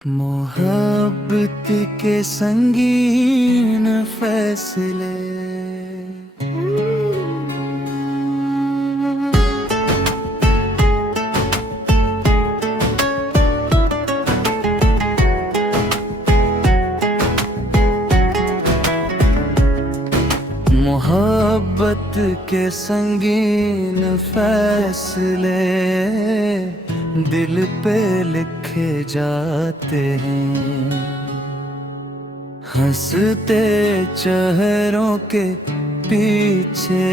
मोहब्बत के संगीन फैसले। मोहब्बत के संगीन फैसले दिल पे लिखे जाते हैं। हंसते चेहरों के पीछे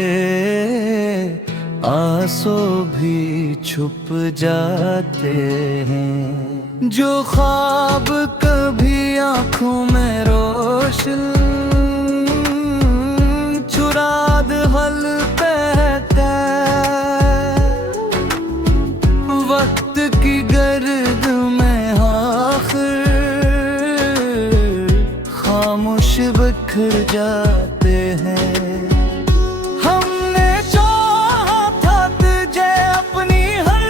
आंसू भी छुप जाते हैं। जो ख्वाब कभी आंखों में रोशन चुराद हल पे वक्त की गर्द में आखिर खामोश बिखर जाते हैं। हमने चाहा था तुझे अपनी हर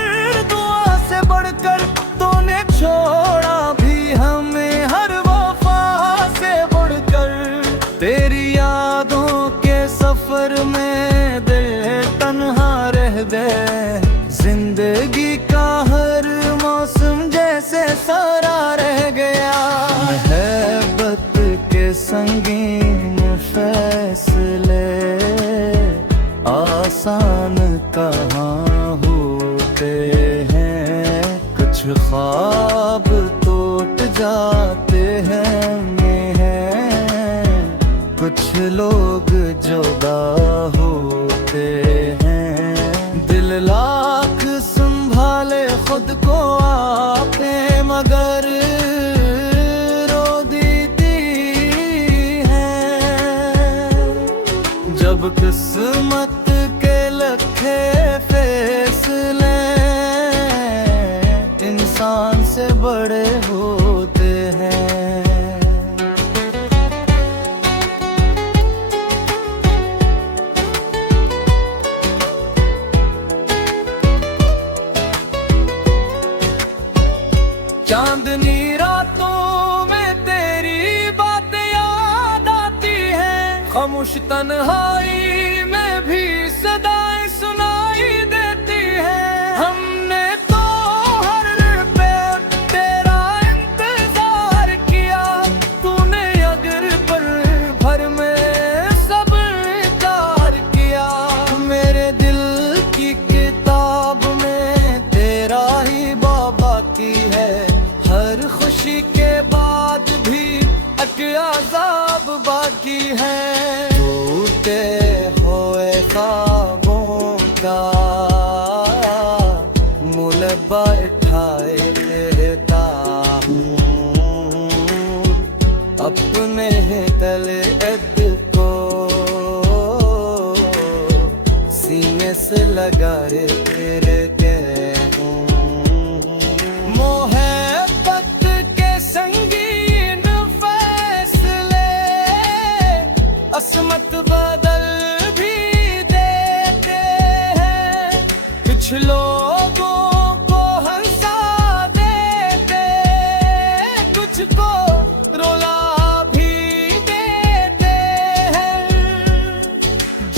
दुआ से बढ़कर, तूने छोड़ा भी हमें हर वफा से बढ़कर। तेरी यादों के सफर में दिल तन्हा रह गए। जिंदगी का हर मौसम जैसे सारा रह गया। मोहब्बत के संगीन फैसले आसान कहाँ होते हैं। कुछ ख्वाब टूट जाते हैं, कुछ लोग जुदा होते हैं। दिल लाख संभाले खुद को आपने, मगर रो देती है। जब किस्मत के लखे फैसले इंसान से बड़े होते हैं। चांदनी रातों में तेरी बातें याद आती हैं। खामोश तन्हाई में भी सदाएं सुनाई देती हैं। हमने तो हर पल तेरा इंतजार किया, तूने अगर पल भर में सब इनकार किया। मेरे दिल की किताब में तेरा ही बाबा की है। हर खुशी के बाद भी अज़ाब बाकी है। टूटे हुए ख्वाबों का मुलब्बा उठाए लेता हूँ। अपने तले को सीने से लगाए रहते हूँ। असमत बदल भी देते हैं। कुछ लोगों को हंसा देते, कुछ को रुला भी देते हैं।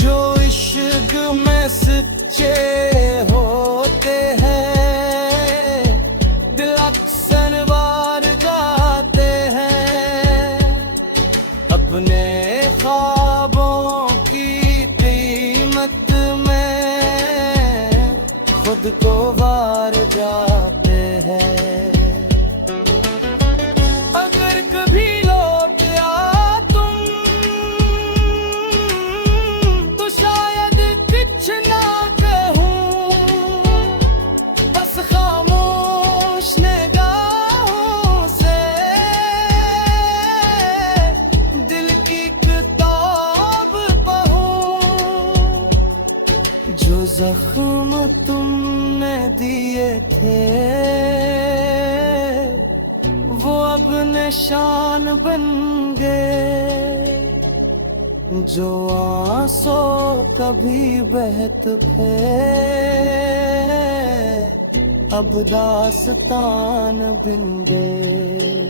जो इश्क में सच्चे होते हैं, दिल अक्सर वार जाते हैं। अपने ख्वाबों की कीमत में खुद को वार जाते हैं। अगर कभी लौट आ तुम तो शायद कुछ ना कहूँ, बस खामोश निगाहों से दिल की जो जख्म तुमने दिए थे वो अब निशान बन गए। जो आंसू कभी बहते थे अब दास्तान बन गए।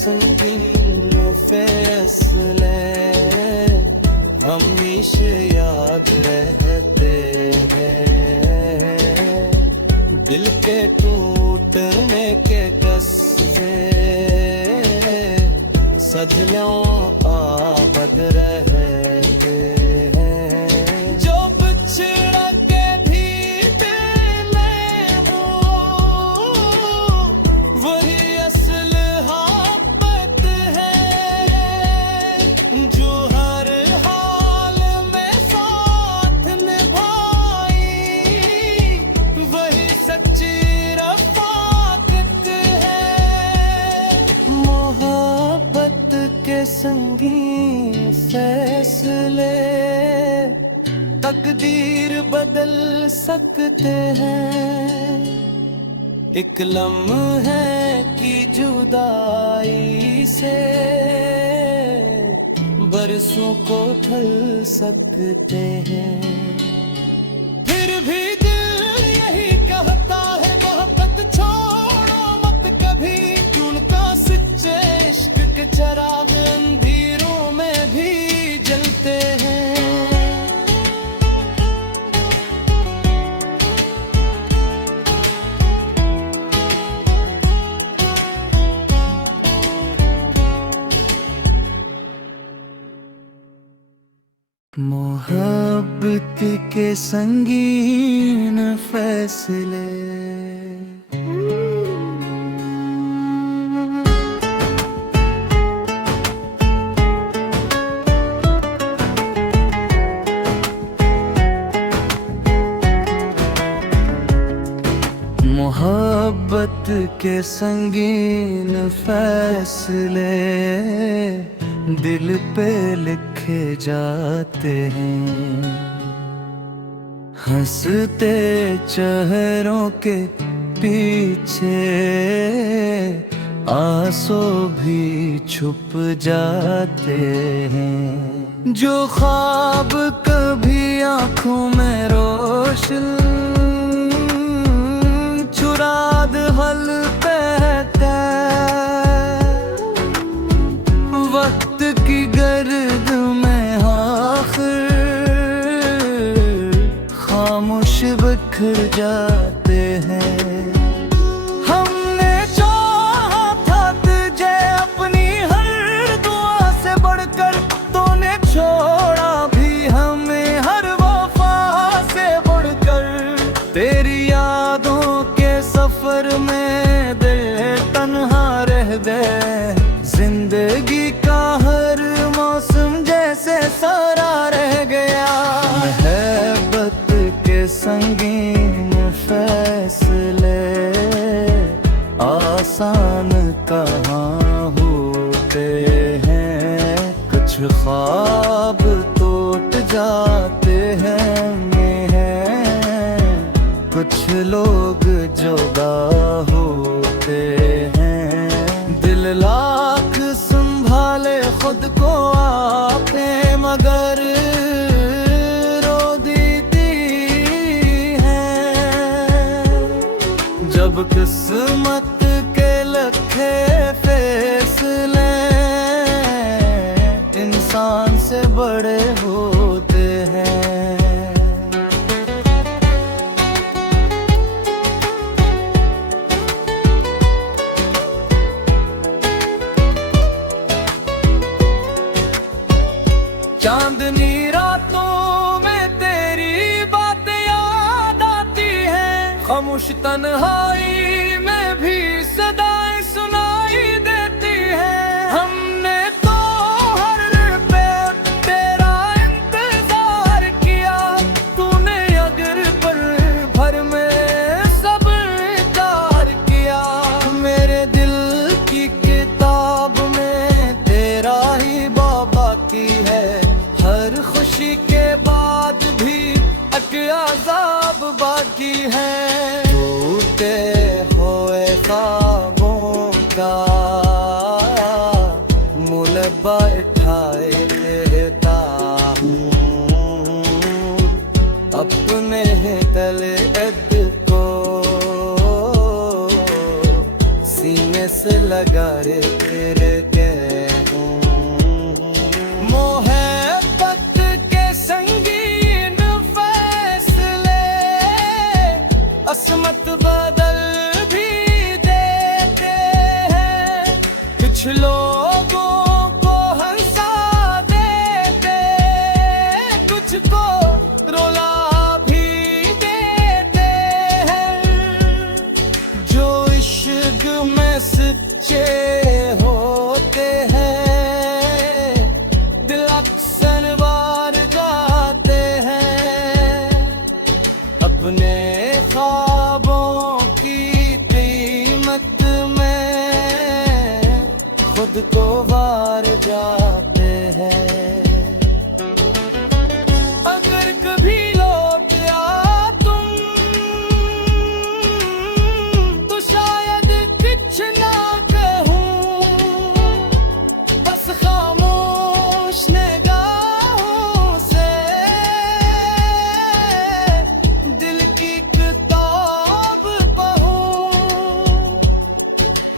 संगीन फैसले हमेशा याद रहते हैं। दिल के टूटने के किस्से सजलों आबद रहते हैं। जो बिछड़ के भी दिल में हो वही असल मोहब्बत है। जो हर हाल में साथ निभाई वही सच्ची रफ़ाक़त है। मोहब्बत के संगीन फैसले तकदीर बदल सकते हैं। एक लम्हे की जुदाई से बरसों को ढल सकते हैं। फिर भी दिल यही कहता है मोहब्बत छोड़ो मत कभी। उनका सच्चे इश्क के चिराग अंधेरों में भी जलते हैं। मोहब्बत के संगीन फैसले मोहब्बत के संगीन फैसले दिल पे लिखे जाते हैं। हंसते चेहरों के पीछे आंसू भी छुप जाते हैं। जो ख्वाब कभी आंखों में रोशन चुराद हल पहता वक्त की गर्द में आखिर खामोश बिखर जाते हैं। हमने चाहा था तुझे अपनी हर दुआ से बढ़कर, तूने छोड़ा भी हमें हर वफा से बढ़कर। तेरी यादों के सफर में दिल तन्हा रह गए। जिंदगी का हर मौसम जैसे सारा रह गया। मोहब्बत के संगीन फैसले आसान कहाँ होते हैं। कुछ ख्वाब टूट जाते हैं, कुछ लोग जुदा होते हैं। दिल लाख संभाले खुद को आपने मगर रो देती है। जब किस्मत के लखे फैसले इंसान से बड़े होते हैं। चांदनी रातों में तेरी बातें याद आती हैं। खामोश तन्हाई में भी सदाएं सुनाई देती हैं। हमने तो हर पल तेरा इंतजार किया, तूने अगर पल भर में सब्र किया। मेरे दिल की किताब में तेरा ही बाबा की है। हर खुशी के बाद भी एक अज़ाब बाकी है। टूटे हुए ख्वाबों का मुल बैठाए लेता हूँ। अपने तले को सीने से लगा रे तेरे हैं। अगर कभी लौट आ तुम तो शायद कुछ ना कहूँ, बस खामोश निगाहों से दिल की किताब पढ़ूं।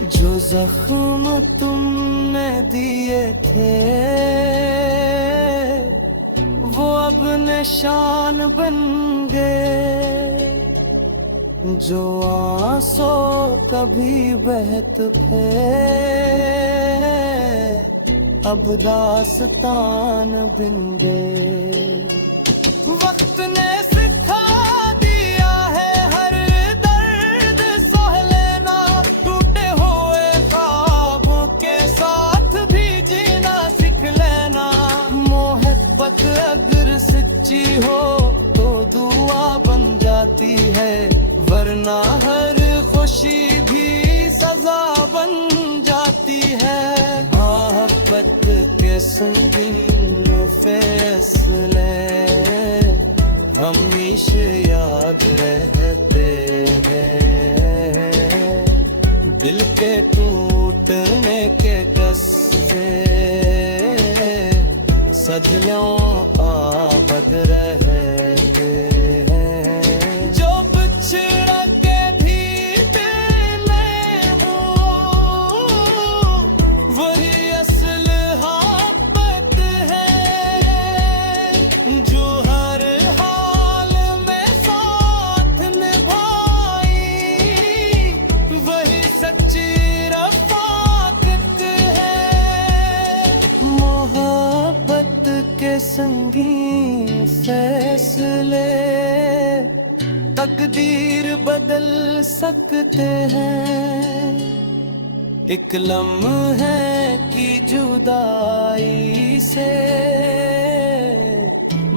जो जख्म तुमने दिए थे वो अब निशान बन गए, जो आंसू कभी बहत थे अब दास्तान बन गए। वक्त ने सिखा दिया है हर दर्द सह लेना, टूटे हुए ख्वाबों के साथ भी जीना सीख लेना। मोहब्बत अगर सच्ची हो तो दुआ बन जाती है, वरना हर खुशी भी सजा बन जाती है। मोहब्बत के संगीन फैसले हमेशा याद रहते हैं, दिल के टूटने के किस्से सदियों आबद रहते हैं। जो बिछड़ के भी दिल में हो वही असल मोहब्बत है, जो हर हाल में साथ निभाई वही सच्ची रफ़ाकत है। मोहब्बत के संगीन फैसले तकदीर बदल सकते हैं, एक लम्हे की जुदाई से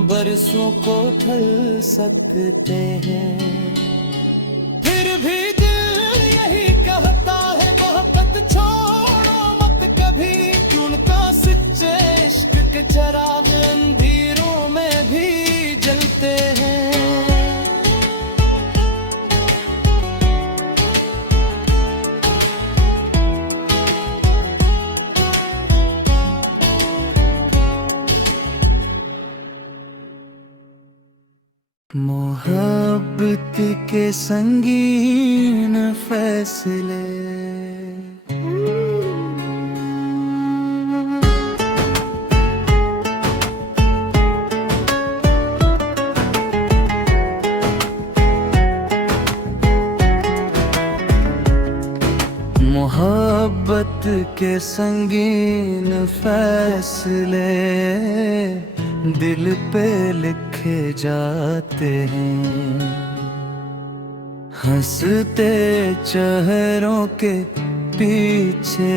बरसों को ढल सकते हैं। फिर भी दिल यही कहता है मोहब्बत छोड़ो मत कभी, उनका सच्चे इश्क के चिराग अंधेरों में भी जलते हैं। मोहब्बत के संगीन फैसले मोहब्बत के संगीन फैसले दिल पे लिखे जाते हैं, हंसते चेहरों के पीछे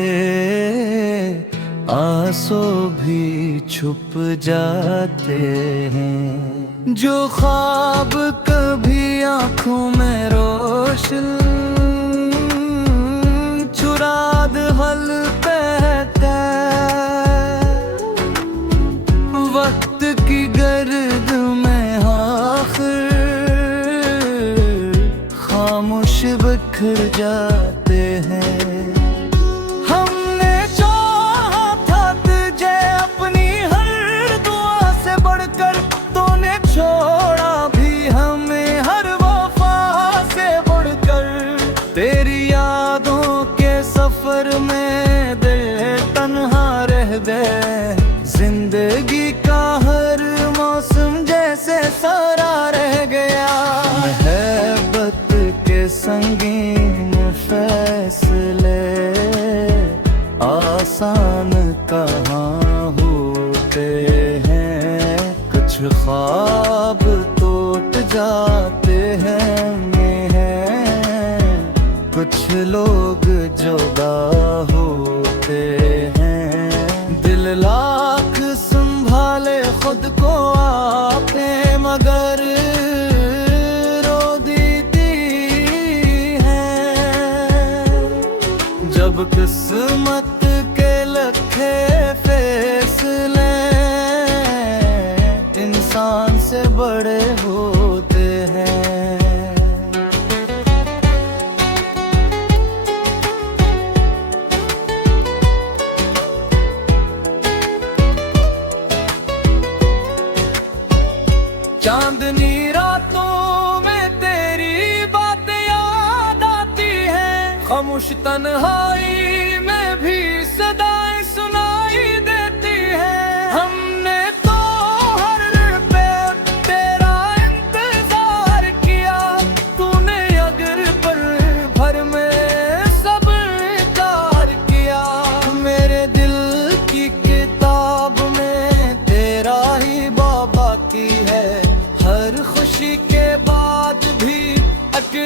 आंसू भी छुप जाते हैं। जो ख्वाब कभी आंखों में रोशन चुराद हल बहता, वक्त की गर्द में आखिर खामोश बिखर जाते हैं। हमने चाहा था तुझे अपनी हर दुआ से बढ़कर, तूने छोड़ा भी हमें हर वफा से बढ़कर। तेरी यादों के सफर में दिल तन्हा रह गए, जिंदगी का हर मौसम जैसे सारा रह गया। मोहब्बत के संगीन फैसले आसान कहाँ होते हैं, कुछ ख्वाब टूट जाते हैं, कुछ लोग जुदा होते हैं। दिल लाख संभाले खुद को आपने मगर रो देती है। जब किस्मत के लखे फैसले चांदनी रातों में तेरी बातें याद आती हैं, खामोश तन्हाई में भी सदाएं सुनाई देती हैं। हमने तो हर पल तेरा इंतजार किया, तूने अगर पल भर में सब इनकार किया। मेरे दिल की किताब में तेरा ही बाबा की है, हर खुशी के बाद भी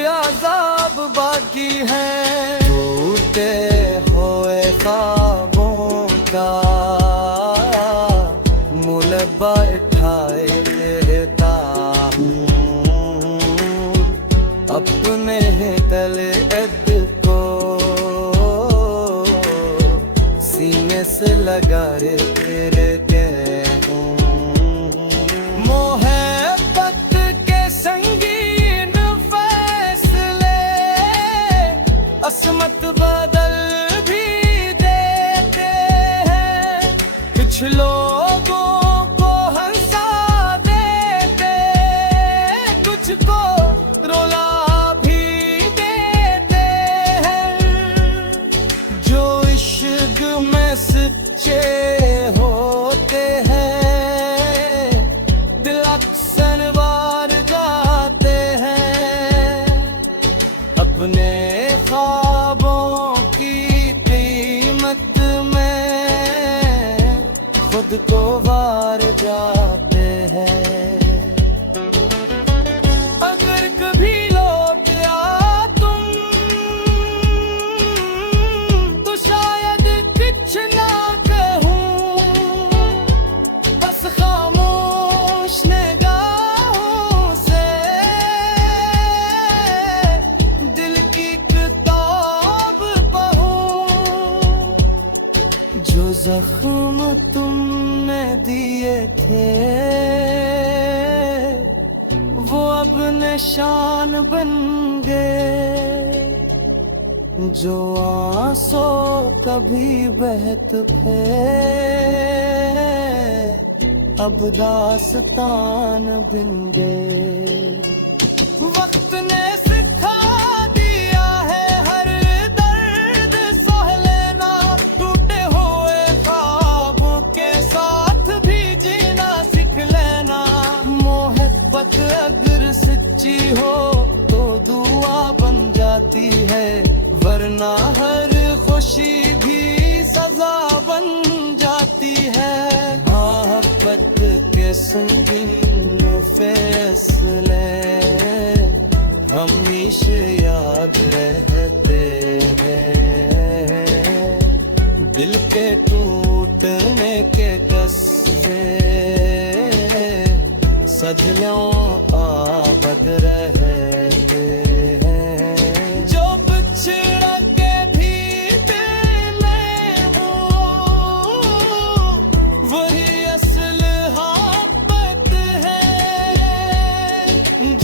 अज़ाब बाकी है। टूटे हुए ख्वाबों का मुलब्बा उठाए लेता हूँ, अपने तलअद को सीने से लगा रहते हूँ। मोहब्बत के संगीन फैसले असमत बदल भी देते हैं, कुछ लोगों को हंसा देते, कुछ को रुला भी देते हैं। जो इश्क में सच्चे होते हैं, दिल अक्सर वार जाते हैं, अपने ख्वाबों की कीमत में खुद को वार जाते हैं। अगर कभी लौट आ तुम तो शायद कुछ ना कहूँ, बस खामोश निगाहों से दिल की किताब पढ़ूं। जो जख्म तुमने दिए थे वो अब निशान बन गए, जो आंसू कभी बहत थे अब दास्तान बन गए। वक्त ने सिखा दिया है हर दर्द सह लेना, टूटे हुए ख्वाबों के साथ भी जीना सीख लेना। मोहब्बत अगर सच्ची हो तो दुआ बन जाती है, वरना हर खुशी भी सजा बन जाती है। मोहब्बत के संगीन फैसले हमेशा याद रहते हैं, दिल के टूटने के किस्से सदियों आबद रहते हैं। जो बिछड़ के भी दिल में हो वही असल मोहब्बत है,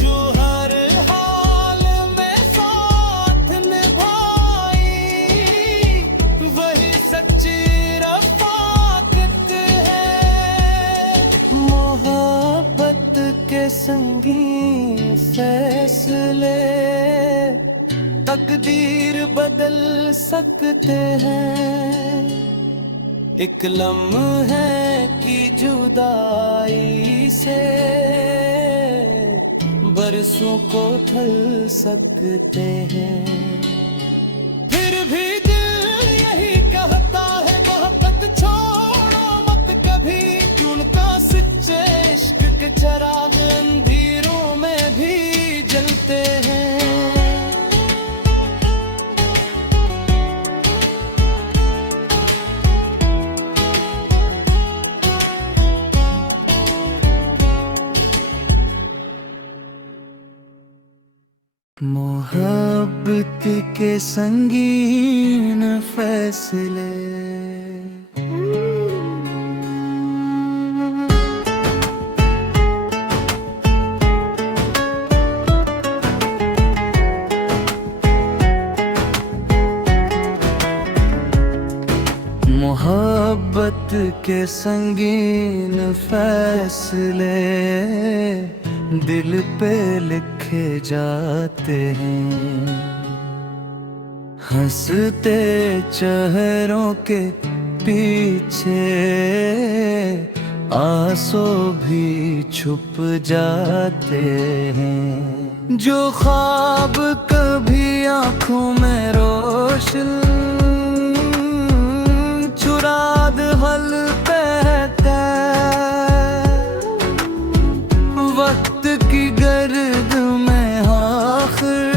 जो हर हाल में साथ निभाई वही सच्ची रफ़ाक़त है। मोहब्बत के संगीन फैसले तकदीर बदल सकते हैं, एक लम्हे की जुदाई से बरसों को ढल सकते हैं। फिर भी दिल यही कहता है मोहब्बत छोड़ो मत कभी, उनका सच्चे इश्क के चिराग अंधेरों में भी जलते हैं। मोहब्बत के संगीन फैसले मोहब्बत के संगीन फैसले दिल पे लिखे जाते हैं। हंसते चेहरों के पीछे आंसू भी छुप जाते हैं। जो ख्वाब कभी आंखों में रोशन चुराद हल पहता वक्त की गर्द में आखिर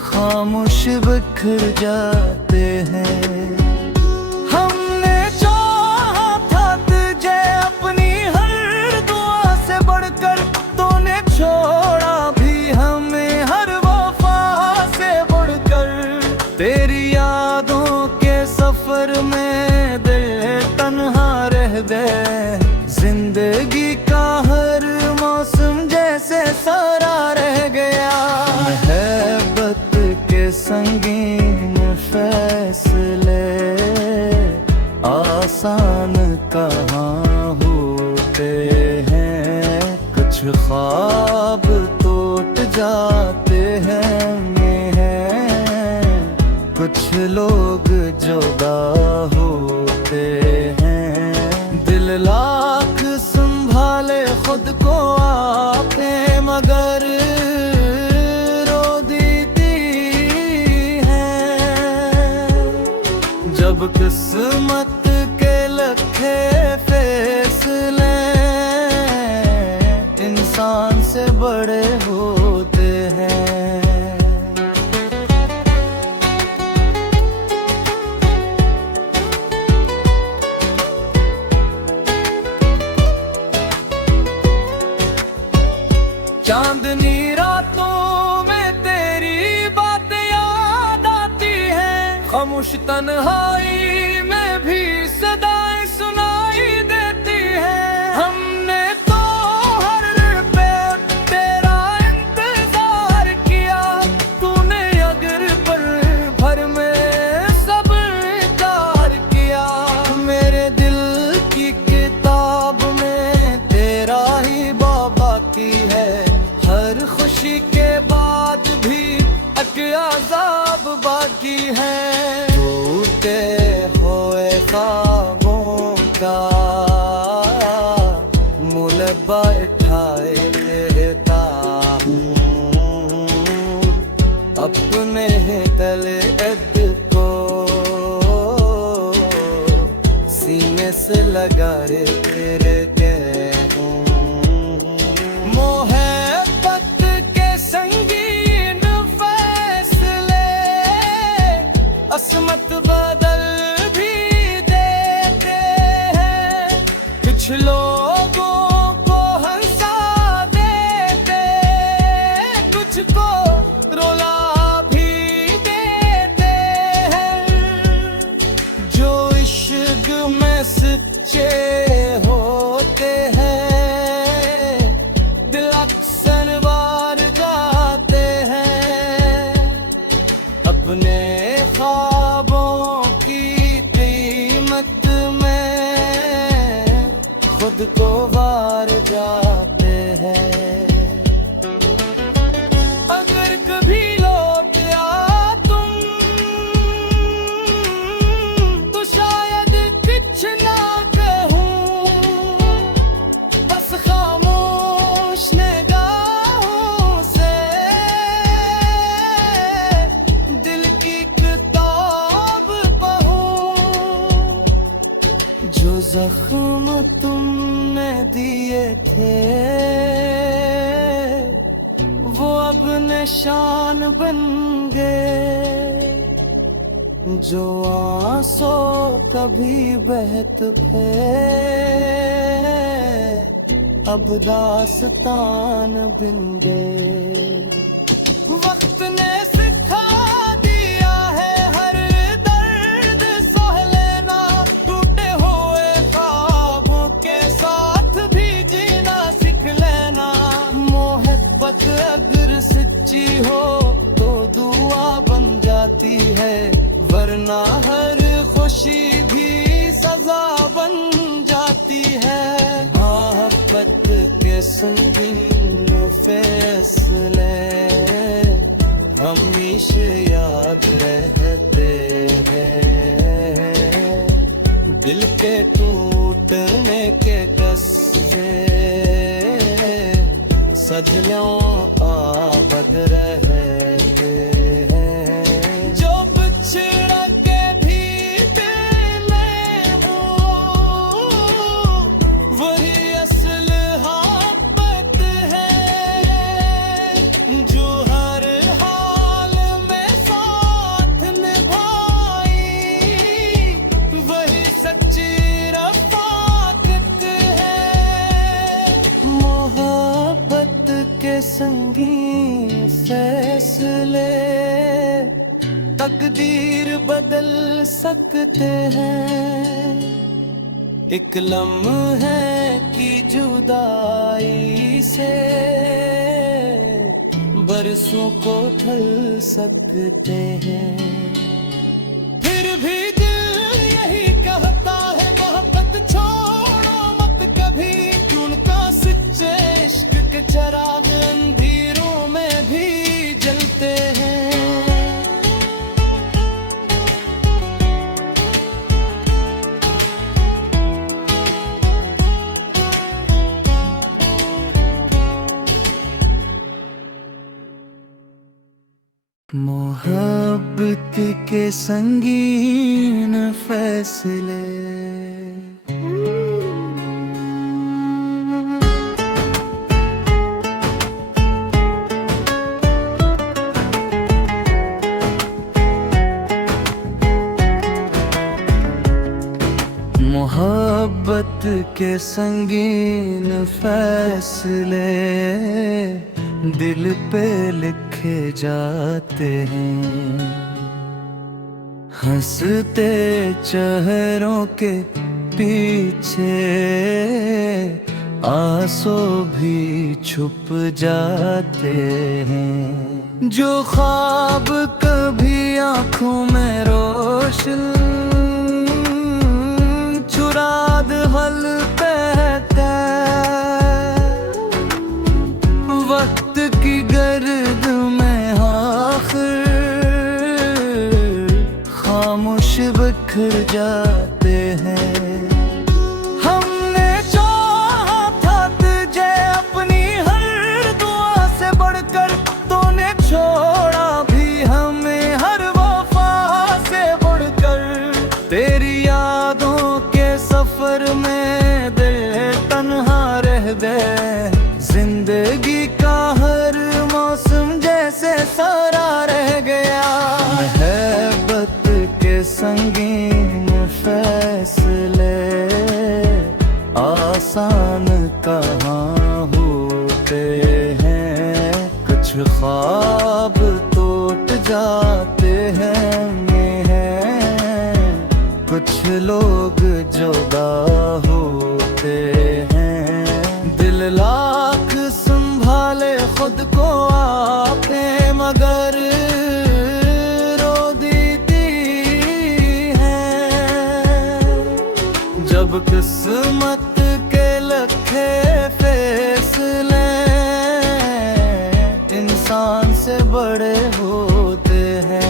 खामोश बिखर जाते हैं। हमने चाहा था तुझे अपनी हर दुआ से बढ़कर, तूने छोड़ा भी हमें हर वफा से बढ़कर। तेरी यादों के सफर में दिल तन्हा रह गए, जिंदगी का हर मौसम जैसे सारा रह गया। मोहब्बत के संगीन फैसले आसान कहाँ होते हैं। कुछ ख्वाब टूट जाते हैं, कुछ लोग जुदा होते हैं। दिल लाख संभाले खुद को आपने, मगर रो देती है। जब किस्मत के लखे फैसले इंसान से बड़े होते हैं। चांदनी रातों में तेरी बातें याद आती हैं, खामोश तन्हाई में भी सदाएं सुनाई देती हैं। हमने तो हर पल तेरा इंतजार किया, तूने अगर पल भर में सब इनकार किया। मेरे दिल की किताब में तेरा ही बाबा की है, हर खुशी के बाद भी अज़ाब बाकी है। टूटे हुए ख्वाबों का मुलब्बा उठाए देता हूँ, अपने तले को सीने से लगा रे तेरे असमत बदल भी देते हैं। कुछ लोगों को हंसा देते, कुछ को रुला भी देते हैं। जो इश्क में सच्चे होते हैं, दिल अक्सर वार जाते हैं। अपने ख्वाबों की कीमत में खुद को वार जाते हैं। अगर कभी लौट आ तुम तो शायद कुछ ना कहूँ, बस खामोश निगाहों से दिल की जो जख्म तुमने दिए थे वो अब निशान बन गए। जो आंसू कभी बहते थे अब दास्तान बन गए। वक्त ने सिखा दिया है हर दर्द सह लेना, टूटे हुए ख्वाबों के साथ भी जीना सीख लेना। मोहब्बत अगर सच्ची हो तो दुआ बन जाती है, वरना हर खुशी भी सजा बन जाती है। मोहब्बत के के संगीन फैसले हमेशा याद रहते हैं। दिल के टूटने के कस्से सजलों आबद रहते हैं। जो बिछड़ के भी दिल में हो वही असल मोहब्बत है। जो हर हाल में साथ निभाई वही सच्ची रफ़ाकत है। मोहब्बत के संगीन फैसले तकदीर बदल सकते हैं। एक लम्हे की जुदाई से बरसों को ढल सकते हैं। फिर भी दिल यही कहता है मोहब्बत छोड़ो मत कभी। उनका सच्चे इश्क के चिराग अंधेरों में भी जलते हैं। मोहब्बत के संगीन फैसले मोहब्बत के संगीन फैसले दिल पे लिखे जाते हैं। हंसते चेहरों के पीछे आंसू भी छुप जाते हैं। जो ख्वाब कभी आंखों में रोशन चुराद हल पे वक्त की गर्द में आखिर खामोश बिखर जाते हैं। हमने चाहा था तुझे अपनी हर दुआ से बढ़कर, तूने छोड़ा भी हमें हर वफा से बढ़कर। तेरी यादों के सफर में दिल तन्हा रह गए। जिंदगी का हर मौसम जैसे सारा रह गया। मोहब्बत के संगीन फैसले आसान कहाँ होते हैं। कुछ ख्वाब टूट जाते हैं, कुछ लोग जुदा होते हैं। दिल लाख संभाले खुद को आपने मगर रो देती है। जब किस्मत के लखे फैसले इंसान से बड़े होते हैं।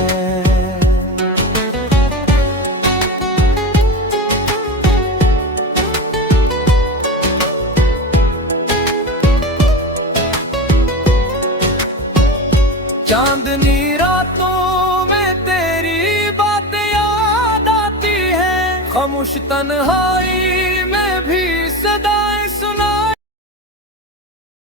चांदनी रातों में तेरी बातें याद आती हैं। खामोश तन्हाई